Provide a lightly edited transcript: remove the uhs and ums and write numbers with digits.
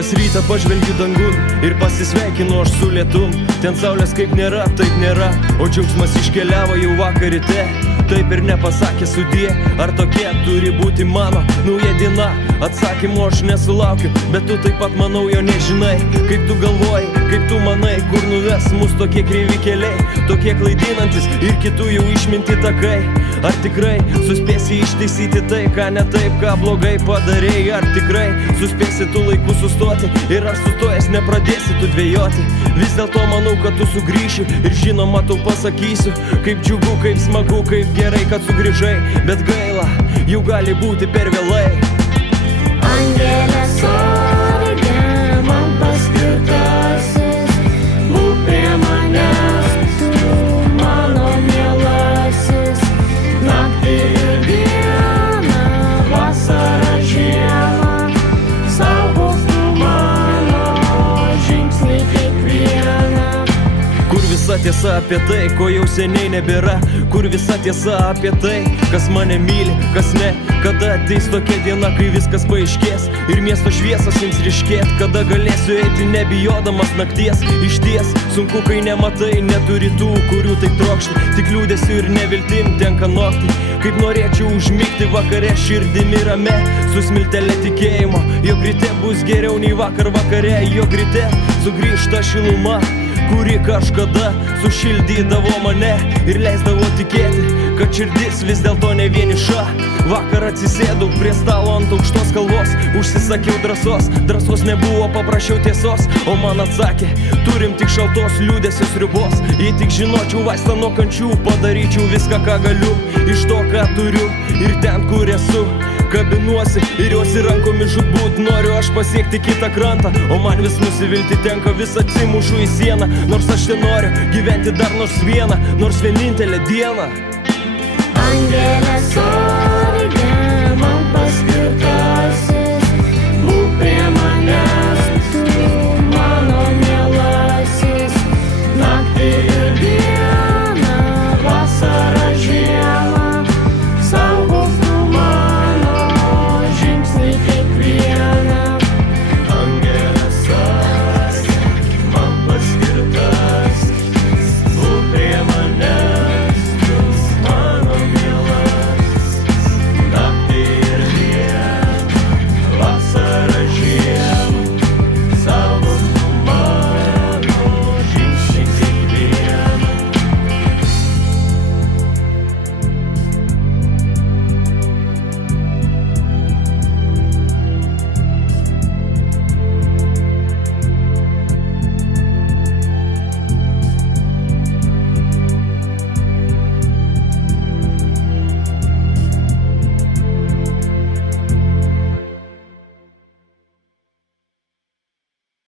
Kas rytą pažvelgiu dangun ir pasisveikinu aš su lietum. Ten saulės kaip nėra, taip nėra, o džiaugsmas iškeliavo jau vakar ryte. Taip ir nepasakė sudie, ar tokia turi būti mano nauja diena. Atsakymo aš nesulaukiu, bet tu taip pat manau jo nežinai. Kaip tu galvoji, kaip tu manai, kur nuves mus tokie kreivi keliai, tokie klaidinantis ir kitų jau išminti takai. Ar tikrai suspėsi ištaisyti tai, ką ne taip, ką blogai padarei? Ar tikrai suspėsi tu laiku sustoti ir ar sustojęs nepradėsi tu dvejoti? Vis dėlto manau, kad tu sugrįši ir žinoma tau pasakysiu, kaip džiugu, kaip smagu, kaip gerai, kad sugrįžai. Bet gaila, jau gali būti per vėlai. Angelė sargė, man paskirtasis, būk prie manęs, tu mano mielasis. Naktį ir dieną, vasarą, žiemą, saugok tu mano žingsnį kiekvieną. Kur visa tiesa apie tai, ko jau seniai nebėra? Kur visa tiesa apie tai, kas mane myli, kas ne? Kada ateis tokia diena, kai viskas paaiškės ir miesto šviesas ims ryškėt? Kada galėsiu eiti nebijodamas nakties? Išties sunku, kai nematai, neturi tų, kurių taip trokšti. Tik liūdesiu ir neviltim tenka nokti. Kaip norėčiau užmigti vakare širdimi rame, su smiltele tikėjimo, jog ryte bus geriau nei vakar vakare. Jog ryte sugrįžta šiluma, kuri kažkada sušildydavo mane ir leisdavo tikėti, kad širdis vis dėlto ne vieniša. Vakar atsisėdau prie stalo ant aukštos kalvos, užsisakiau drąsos nebuvo, paprašiau tiesos, o man atsakė, turim tik šaltos liūdėsios ribos. Jei tik žinočiau vaistą nuo kančių, padaryčiau viską, ką galiu, iš to, ką turiu ir ten, kur esu. Kabinuosi ir juos į rankomis žudbūt noriu aš pasiekti kitą krantą, o man vis nusivilti tenka, vis atsimušu į sieną. Nors aš ten noriu gyventi dar nors vieną, nors vienintelę dieną.